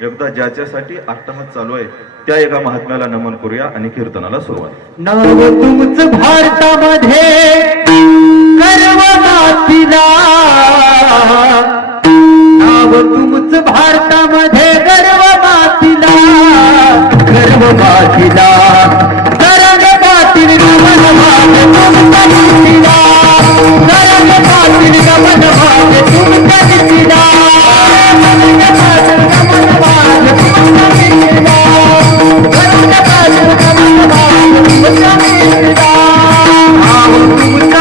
एकदा ज्याच्यासाठी अट्टहास चालू आहे त्या एका महात्म्याला नमन करूया आणि कीर्तनाला सुरुवात. नाव तुमच भारतामध्ये नाव तुमच भारतामध्ये गर्व मातीला गर्व मातीला तरंग पाटील गमन भाग तुमच्या नीतीला. तरंग पाटील गमन भाग तुमच्या नीतीला.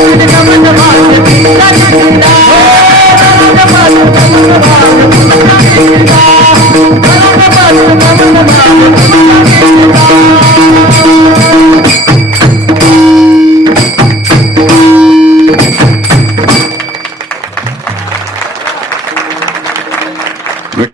Thank you.